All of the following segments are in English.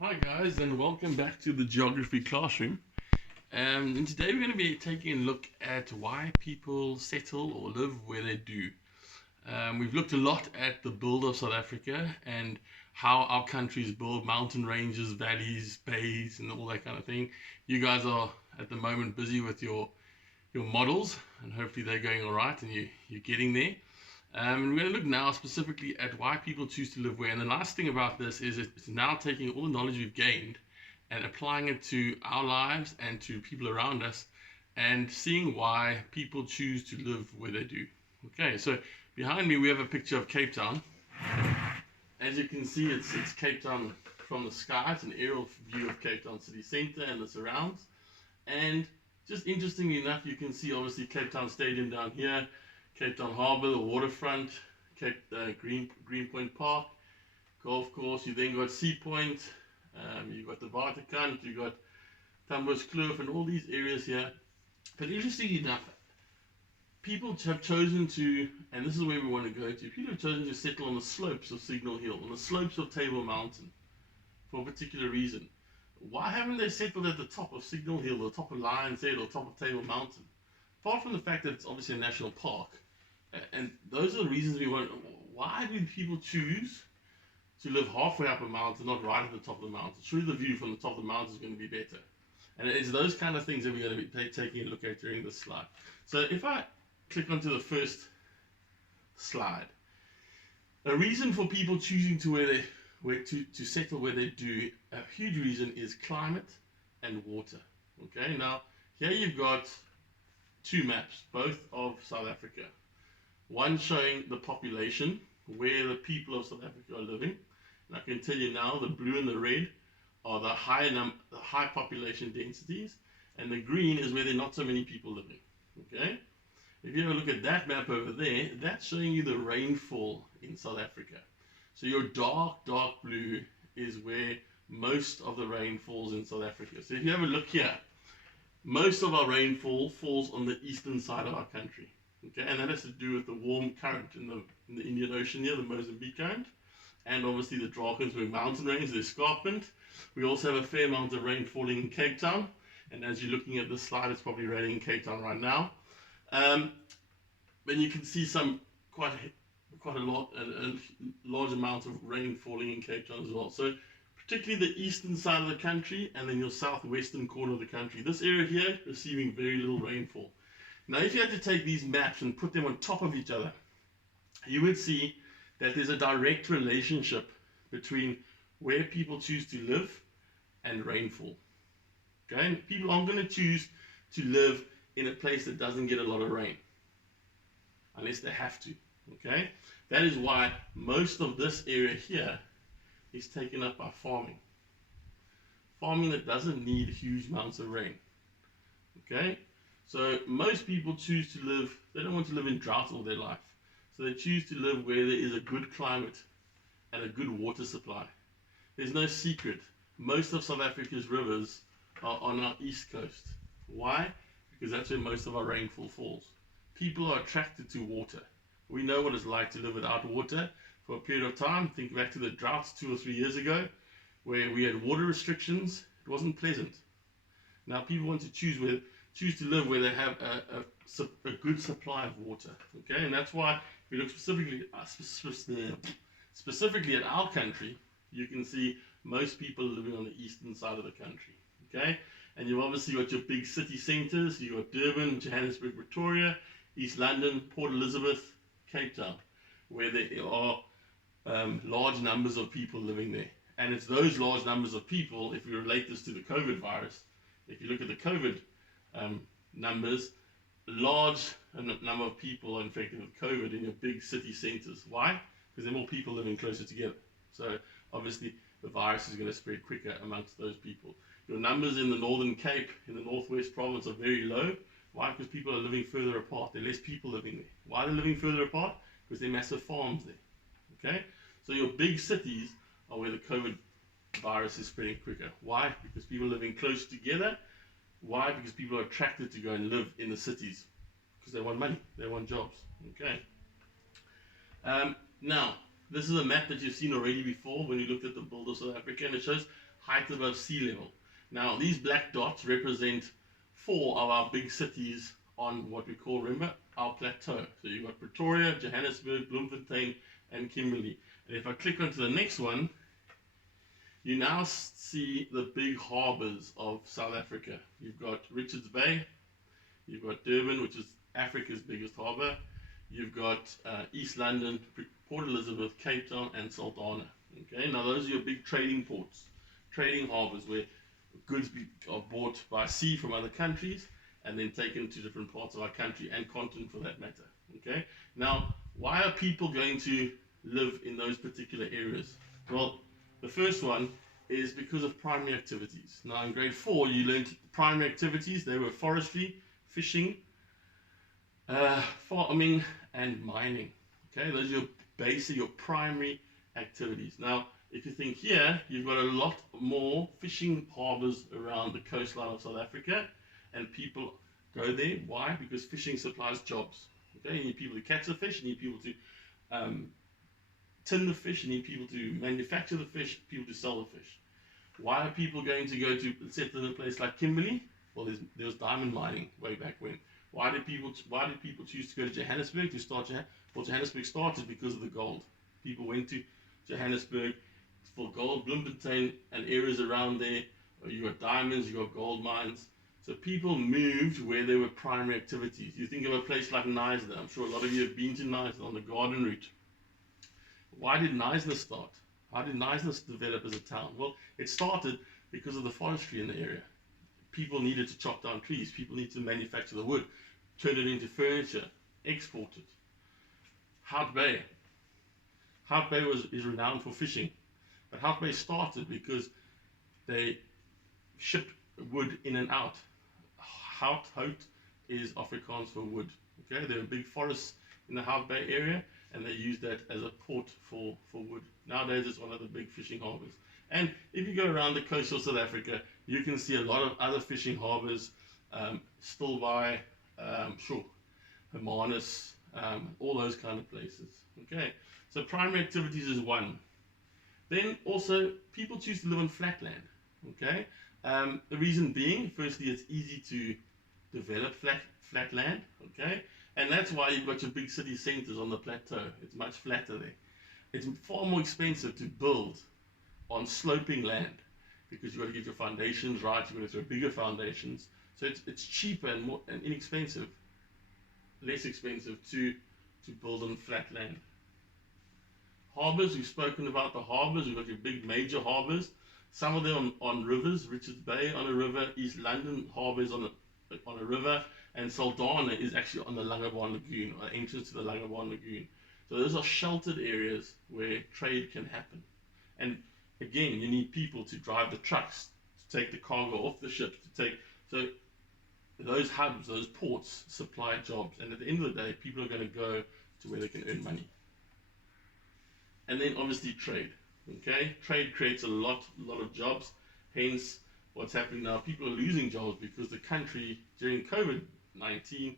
Hi guys, and welcome back to the Geography Classroom. And today we're going to be taking a look at why people settle or live where they do. We've looked a lot at the build of South Africa and how our countries build mountain ranges, valleys, bays, and all that kind of thing. You guys are at the moment busy with your models, and hopefully they're going all right, and you're getting there. And we're going to look now specifically at why people choose to live where. And the nice thing about this is it's now taking all the knowledge we've gained and applying it to our lives and to people around us and seeing why people choose to live where they do. Okay, so behind me we have a picture of Cape Town. As you can see, it's Cape Town from the sky. It's an aerial view of Cape Town city centre and the surrounds. And just interestingly enough, you can see obviously Cape Town Stadium down here, Cape Town Harbour, the waterfront, Greenpoint Park, golf course. You then got Sea Point, you've got the Waterkant, you've got Tambo's Kloof, and all these areas here. But interestingly enough, people have chosen to, and this is where we want to go to, people have chosen to settle on the slopes of Signal Hill, on the slopes of Table Mountain, for a particular reason. Why haven't they settled at the top of Signal Hill, or top of Lion's Head, or top of Table Mountain? Apart from the fact that it's obviously a national park, and those are the reasons we want. Why do people choose to live halfway up a mountain, not right at the top of the mountain? Surely the view from the top of the mountain is going to be better. And it's those kind of things that we're going to be taking a look at during this slide. So if I click onto the first slide, a reason for people choosing to settle where they do, a huge reason is climate and water. Okay, now here you've got two maps, both of South Africa. One showing the population, where the people of South Africa are living. And I can tell you now, the blue and the red are the high population densities, and the green is where there are not so many people living. Okay? If you have a look at that map over there, that's showing you the rainfall in South Africa. So your dark blue is where most of the rain falls in South Africa. So if you have a look here, most of our rainfall falls on the eastern side of our country. Okay, and that has to do with the warm current in the Indian Ocean here, the Mozambique current, and obviously the Drakensberg mountain range, the escarpment. We also have a fair amount of rain falling in Cape Town, and as you're looking at this slide, it's probably raining in Cape Town right now. But you can see some quite a large amount of rain falling in Cape Town as well. So particularly the eastern side of the country, and then your southwestern corner of the country. This area here receiving very little rainfall. Now, if you had to take these maps and put them on top of each other, you would see that there's a direct relationship between where people choose to live and rainfall. Okay, and people aren't going to choose to live in a place that doesn't get a lot of rain, unless they have to. Okay, that is why most of this area here is taken up by farming. Farming that doesn't need huge amounts of rain. Okay, so most people choose to live, they don't want to live in drought all their life. So they choose to live where there is a good climate and a good water supply. There's no secret. Most of South Africa's rivers are on our east coast. Why? Because that's where most of our rainfall falls. People are attracted to water. We know what it's like to live without water for a period of time. Think back to the droughts 2 or 3 years ago, where we had water restrictions. It wasn't pleasant. Now people want to choose to live where they have a good supply of water. Okay, and that's why if we look specifically at our country, you can see most people living on the eastern side of the country. Okay, and you've obviously got your big city centres. You've got Durban, Johannesburg, Pretoria, East London, Port Elizabeth, Cape Town, where there are large numbers of people living there. And it's those large numbers of people, if we relate this to the COVID virus, if you look at the COVID numbers, large number of people are infected with COVID in your big city centres. Why? Because there are more people living closer together. So obviously the virus is going to spread quicker amongst those people. Your numbers in the Northern Cape, in the Northwest Province, are very low. Why? Because people are living further apart. There are less people living there. Why are they living further apart? Because there are massive farms there. Okay? So your big cities are where the COVID virus is spreading quicker. Why? Because people are living close together. Why? Because people are attracted to go and live in the cities. Because they want money. They want jobs. Okay? Now, This is a map that you've seen already before when you looked at the build of South Africa, and it shows height above sea level. Now, these black dots represent four of our big cities on what we call, remember, our plateau. So you've got Pretoria, Johannesburg, Bloemfontein, and Kimberley. And if I click onto the next one, you now see the big harbours of South Africa. You've got Richards Bay, you've got Durban, which is Africa's biggest harbour. You've got East London, Port Elizabeth, Cape Town, and Saldanha. Okay, now those are your big trading ports, trading harbours where goods are bought by sea from other countries and then taken to different parts of our country and continent for that matter. Okay, now why are people going to live in those particular areas? Well, the first one is because of primary activities. Now in grade 4 you learned primary activities. They were forestry, fishing, farming, and mining. Okay, those are your basic, your primary activities. Now, if you think here, you've got a lot more fishing harbours around the coastline of South Africa, and people go there. Why? Because fishing supplies jobs. Okay, you need people to catch the fish, you need people to tin the fish, you need people to manufacture the fish, people to sell the fish. Why are people going to go to settle in a place like Kimberley? Well, there was diamond mining way back when. Why did people choose to go to Johannesburg to start? Well, Johannesburg started because of the gold. People went to Johannesburg for gold. Bloemfontein and areas around there, you got diamonds, you got gold mines. So people moved where there were primary activities. You think of a place like Knysna. I'm sure a lot of you have been to Knysna on the garden route. Why did Knysna start? How did Knysna develop as a town? Well, it started because of the forestry in the area. People needed to chop down trees. People needed to manufacture the wood, turn it into furniture, export it. Hout Bay. Hout Bay is renowned for fishing. But Hout Bay started because they shipped wood in and out. Hout is Afrikaans for wood. Okay, there were big forests in the Hout Bay area, and they used that as a port for wood. Nowadays, it's one of the big fishing harbours. And if you go around the coast of South Africa, you can see a lot of other fishing harbours, Stilbaai, sure, Hermanus, all those kind of places. Okay, so primary activities is one. Then also, people choose to live on flat land. Okay, the reason being, firstly, it's easy to develop flat land. Okay, and that's why you've got your big city centres on the plateau. It's much flatter there. It's far more expensive to build on sloping land because you've got to get your foundations right. You've got to throw bigger foundations. So it's cheaper and more and inexpensive, less expensive to build on flat land. Harbours, we've spoken about the harbours. We've got your big major harbours. Some of them on rivers. Richards Bay on a river. East London Harbour is on a river. And Saldanha is actually on the Langebaan Lagoon, or entrance to the Langebaan Lagoon. So those are sheltered areas where trade can happen. And again, you need people to drive the trucks, to take the cargo off the ships, so those hubs, those ports supply jobs. And at the end of the day, people are going to go to where they can earn money. And then obviously trade. Okay, trade creates a lot of jobs. Hence, what's happening now? People are losing jobs because the country during COVID-19,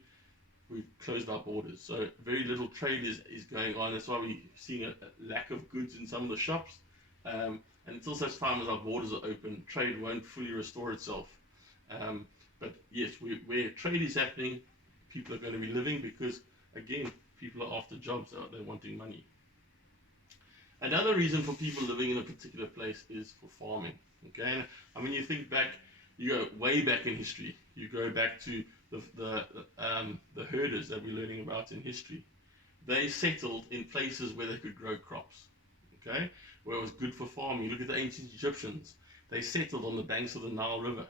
we've closed our borders. So very little trade is going on. That's why we're seeing a lack of goods in some of the shops. And until such time as our borders are open, trade won't fully restore itself. But yes, where trade is happening, people are going to be living because, again, people are after jobs. They're wanting money. Another reason for people living in a particular place is for farming. Okay, I mean, you think back, you go way back in history. You go back to the herders that we're learning about in history. They settled in places where they could grow crops. Okay, where it was good for farming. You look at the ancient Egyptians. They settled on the banks of the Nile River.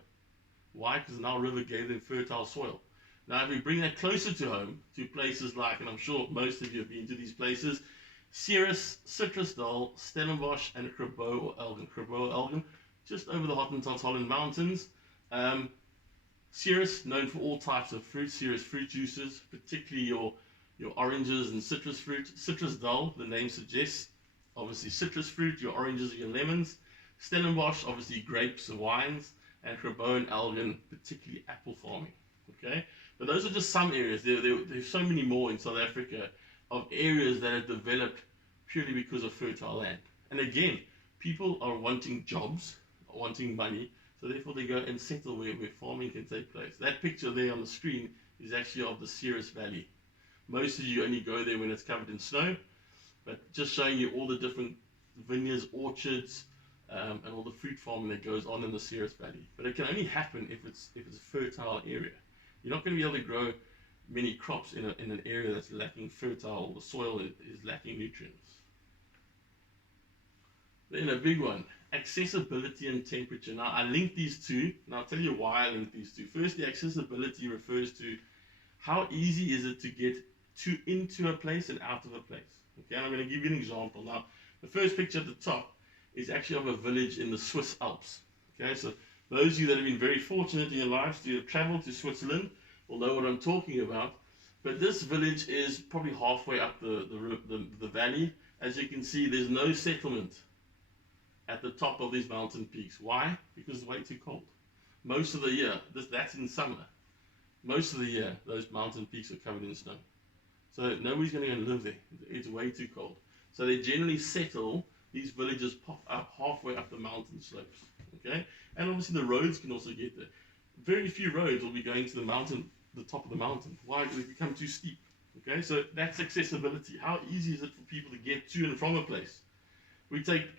Why? Because the Nile River gave them fertile soil. Now, if we bring that closer to home, to places like, and I'm sure most of you have been to these places, Ceres, Citrusdal, Stellenbosch, and Grabouw or Elgin. Grabouw or Elgin, just over the Hottentot Holland Mountains. Ceres, known for all types of fruit, Ceres fruit juices, particularly your oranges and citrus fruit. Citrusdal, the name suggests, obviously citrus fruit, your oranges and your lemons. Stellenbosch, obviously grapes and wines. And Grabouw and Elgin, particularly apple farming. Okay, but those are just some areas. There's so many more in South Africa of areas that have developed purely because of fertile land. And again, people are wanting jobs, wanting money, so therefore they go and settle where farming can take place. That picture there on the screen is actually of the Ceres Valley. Most of you only go there when it's covered in snow, but just showing you all the different vineyards, orchards, and all the fruit farming that goes on in the Ceres Valley. But it can only happen if it's a fertile area. You're not going to be able to grow many crops in an area that's lacking fertile, or the soil is lacking nutrients. Then a big one, accessibility and temperature. Now I linked these two, and I'll tell you why I linked these two. Firstly, accessibility refers to how easy is it to get into a place and out of a place. Okay, and I'm going to give you an example. Now, the first picture at the top is actually of a village in the Swiss Alps. Okay, so those of you that have been very fortunate in your lives to have traveled to Switzerland will know what I'm talking about. But this village is probably halfway up the valley. As you can see, there's no settlement at the top of these mountain peaks. Why? Because it's way too cold. Most of the year, that's in summer. Most of the year, those mountain peaks are covered in snow. So nobody's going to go and live there. It's way too cold. So they generally settle, these villages pop up halfway up the mountain slopes. Okay? And obviously the roads can also get there. Very few roads will be going to the top of the mountain. Why? Because they become too steep. Okay? So that's accessibility. How easy is it for people to get to and from a place?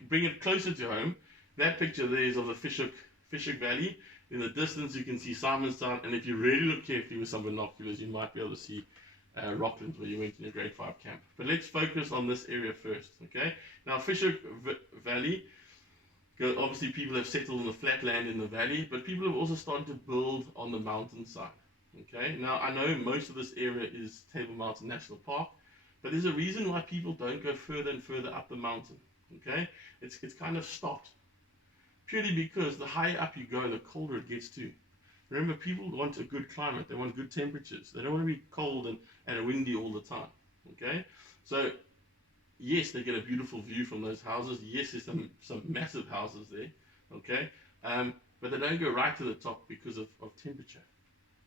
Bring it closer to home. That picture there is of the Fischhoek Valley. In the distance you can see Simonstown, and if you really look carefully with some binoculars, you might be able to see Rockland, where you went in your grade 5 camp. But let's focus on this area first, okay? Now, Fischhoek Valley, obviously people have settled on the flat land in the valley, but people have also started to build on the mountainside, okay? Now, I know most of this area is Table Mountain National Park, but there's a reason why people don't go further and further up the mountain, okay? It's kind of stopped, purely because the higher up you go, the colder it gets too. Remember, people want a good climate. They want good temperatures. They don't want to be cold and windy all the time. Okay? So, yes, they get a beautiful view from those houses. Yes, there's some massive houses there. Okay? But they don't go right to the top because of temperature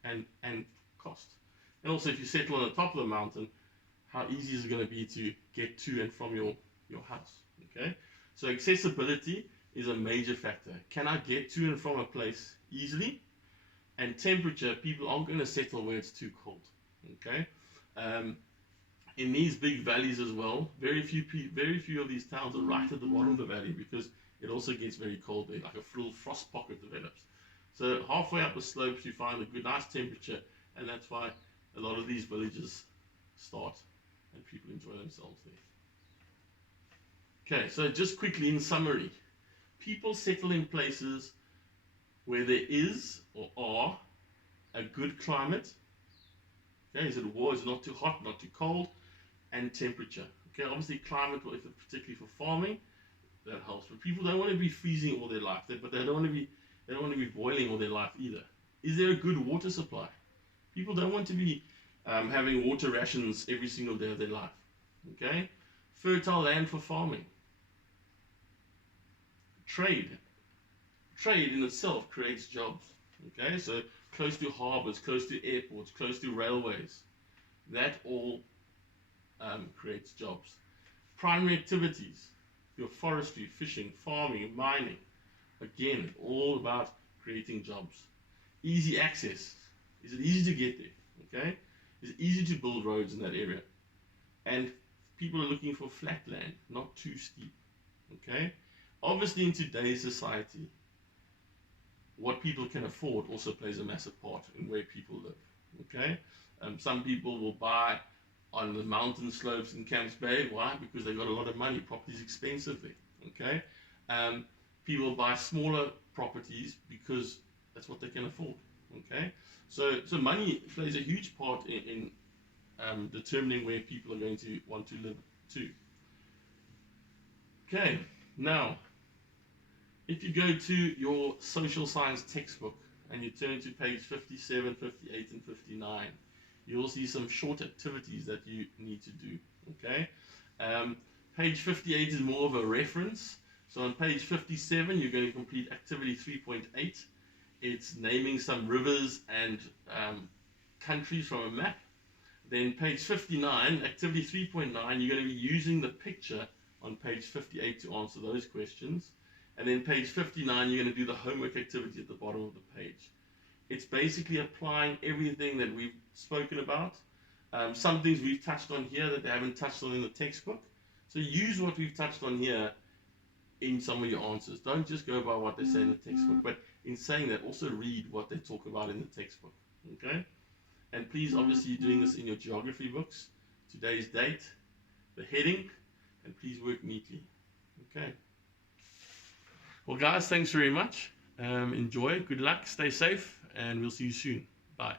and cost. And also, if you settle on the top of the mountain, how easy is it going to be to get to and from your house? Okay? So, accessibility is a major factor. Can I get to and from a place easily? And temperature, people aren't going to settle where it's too cold. Okay, in these big valleys as well, very few of these towns are right at the bottom of the valley, because it also gets very cold there, like a little frost pocket develops. So halfway up the slopes, you find a good, nice temperature, and that's why a lot of these villages start, and people enjoy themselves there. Okay, so just quickly in summary, people settle in places where there is or are a good climate. Okay, is it not too hot, not too cold, and temperature. Okay, obviously climate, particularly for farming, that helps. But people don't want to be freezing all their life, but they don't want to be boiling all their life either. Is there a good water supply? People don't want to be having water rations every single day of their life. Okay, fertile land for farming. Trade in itself creates jobs. Okay, so close to harbors, close to airports, close to railways, that all creates jobs. Primary activities, your forestry, fishing, farming, mining, again, all about creating jobs. Easy access, is it easy to get there? Okay, is it easy to build roads in that area? And people are looking for flat land, not too steep. Okay, obviously in today's society, what people can afford also plays a massive part in where people live. Okay, some people will buy on the mountain slopes in Camps Bay. Why? Because they've got a lot of money. Property's expensive there. Okay, people buy smaller properties because that's what they can afford. Okay, so money plays a huge part in determining where people are going to want to live too. Okay, now, if you go to your social science textbook and you turn to page 57, 58, and 59, you'll see some short activities that you need to do. Okay, page 58 is more of a reference. So on page 57, you're going to complete activity 3.8. It's naming some rivers and countries from a map. Then page 59, activity 3.9, you're going to be using the picture on page 58 to answer those questions. And then page 59, you're going to do the homework activity at the bottom of the page. It's basically applying everything that we've spoken about. Some things we've touched on here that they haven't touched on in the textbook. So use what we've touched on here in some of your answers. Don't just go by what they say in the textbook, but in saying that, also read what they talk about in the textbook. Okay? And please, obviously, you're doing this in your geography books. Today's date, the heading, and please work neatly. Okay. Well, guys, thanks very much. Enjoy. Good luck. Stay safe, and we'll see you soon. Bye.